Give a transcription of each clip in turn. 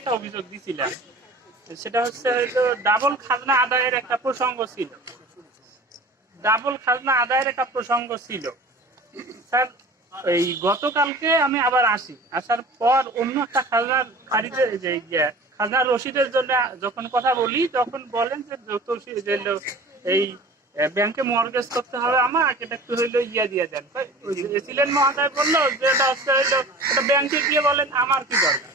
একটা অভিযোগ দিছিলাম, সেটা হচ্ছে ডাবল খাজনা আদায়ের একটা প্রসঙ্গ ছিল। ডাবল খাজনা আদায়ের একটা প্রসঙ্গ ছিল স্যার। এই গতকালকে আমি আবার আসার পর অন্য একটা খাজনার খারিজের যে খাজনার রসিদের জন্য যখন কথা বলি, তখন বলেন যে এই ব্যাংকে মর্গেজ করতে হবে আমাকে, এটা একটু হইলো ইয়া দিয়ে দেন। ছিলেন মহাশয় বললো যে এটা হচ্ছে হইলো এটা ব্যাংকে গিয়ে বলেন আমার কি দরকার।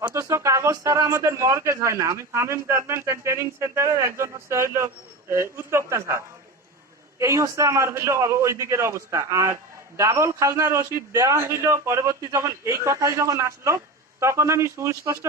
অথচ কাগজ ছাড়া আমাদের মর্গেজ হয় না। আমি ফার্মিং গার্মেন্টস এন্ড ট্রেনিং সেন্টারের একজন হচ্ছে হইলো উদ্যোক্তা স্যার। এই হচ্ছে আমার হইলো ওই দিকের অবস্থা। আর ডাবল খাজনা রসিদ দেওয়া হইলো পরবর্তী যখন এই কথাই যখন আসলো, তখন আমি সুস্পষ্ট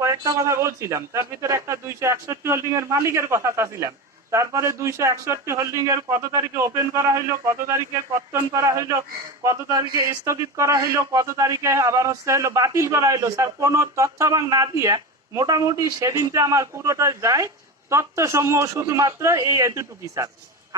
কয়েকটা কথা বলছিলাম। তার ভিতরে একটা 261 হোল্ডিং এর মালিকের কথা চাচ্ছিলাম। তারপরে 261 হোল্ডিং এর কত তারিখে ওপেন করা হইলো, কত তারিখে কর্তন করা হইলো, কত তারিখে স্থগিত করা হইলো, কত তারিখে আবার হচ্ছে হইলো বাতিল করা হইলো। স্যার কোনো তথ্যবাং না দিয়ে মোটামুটি সেদিনটা আমার পুরোটা যায় তথ্য সমূহ শুধুমাত্র এই এতটুকুই স্যার।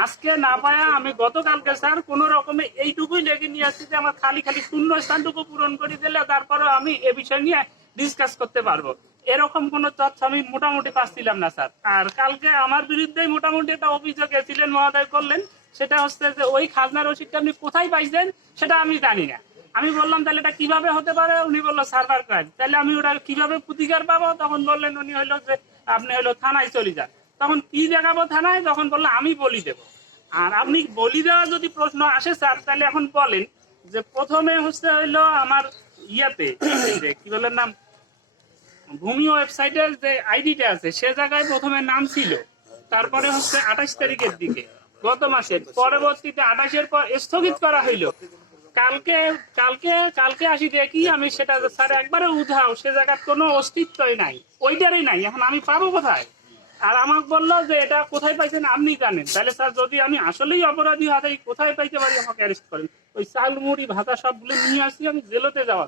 আজকে না পায়া আমি গতকালকে স্যার কোন রকমে এইটুকুই লেগে নিয়ে আসছি যে আমার খালি শূন্য স্থানটুকু পূরণ করে দিলে তারপরে আমি এ বিষয় নিয়ে ডিসকাস করতে পারবো। এরকম কোন তথ্য আমি মোটামুটি পাচ্ছিলাম না স্যার। আর কালকে আমার বিরুদ্ধে মোটামুটি একটা অভিযোগ এসেছিলেন মহোদয় করলেন, সেটা হচ্ছে যে ওই খাজনা রসিদটা আপনি কোথায় পাইছেন সেটা আমি জানি না। আমি বললাম তাহলে এটা কিভাবে হতে পারে, উনি বললো সার্ভার ক্রাইম। তাহলে আমি ওটা কিভাবে প্রতিকার পাবো? তখন বললেন উনি হইলো যে আপনি হইলো থানায় চলে যান। তখন কি দেখাবো থানায়? তখন বললো আমি বলি দেবো। আর আপনি বলি দেওয়া যদি প্রশ্ন আসে স্যার, তাহলে এখন বলেন যে প্রথমে হচ্ছে হইলো আমার ইয়াতে কি বলেন নাম, ভূমি ওয়েবসাইটের যে আইডিটা আছে সে জায়গায় প্রথমে নাম ছিল, তারপরে হচ্ছে 28 তারিখের দিকে গত মাসের, পরবর্তীতে 28-এর পর স্থগিত করা হইলো। কালকে কালকে কালকে আসি দেখি আমি সেটা স্যার একবারে উধাও, সে জায়গার কোনো অস্তিত্বই নাই, ওইটারই নাই। এখন আমি পাবো কোথায়? আর আমাকে বললো যে এটা কোথায় পাইছেন আপনি জানেন। তাহলে স্যার যদি আমি আসলেই অপরাধী হাতে কোথায় পাইতে পারি আমাকে অ্যারেস্ট করেন। ওই চাল মুড়ি ভাতা সবগুলো নিয়ে আসছি, আমি জেলতে যাওয়া।